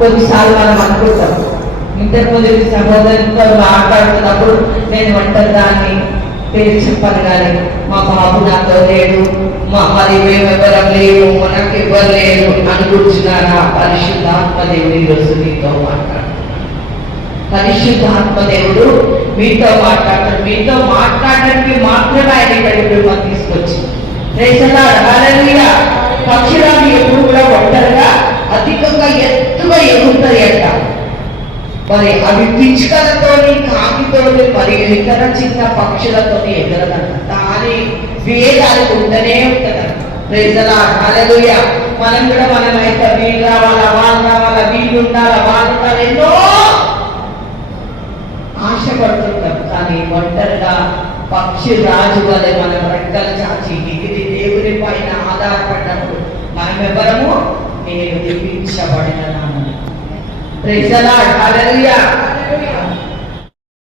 కొన్నిసార్లు మనం అనుకుంటాం, ఇంతకుముందు సహోదరులతో మాట్లాడుతున్నప్పుడు నేను ఒంటరిదాన్ని పేరు చెప్పను కానీ మా బాబు నాతో లేడు, మరి మేమెవరం లేవు, మనకు ఎవరు లేరు అనుకుంటున్నారా? పరిశుద్ధాత్మదేవుడు ఈరోజు మీతో మాట్లాడుతున్నాడు. పరిశుద్ధాత్మదేవుడు మీతో మాట్లాడతాడు. మీతో మాట్లాడడానికి మాత్రమే ఆయన ఇక్కడికి మిమ్మల్ని తీసుకొచ్చి పక్షులను ఎప్పుడు కూడా ఒంటరిగా అధికంగా ఎత్తుగా ఎగురుతాయి అంట. మరి అవి పిచ్చుకలతోని కాకితోని మరి ఇతర చిన్న పక్షులతోని ఎగరదంట. దాని వేదాలకు ఉంటనే ఉంటదంట. హల్లెలూయా. మనం కూడా మనమైతే వీళ్ళు రావాలా, వాళ్ళు రావాలా, వీళ్ళు ఉండాలా, వాళ్ళు ఉండాలి ఎన్నో ఆశపడుతుంటాం. కానీ ఒంటరిగా పక్షి రాజు వలె మనం రెక్కలు చాచి ఎగిరి దేవుని పైన ఆధారపడినప్పుడు మనం ఎవరము? నేను దీవించబడిన నామమున. Praise the Lord. హల్లెలూయా.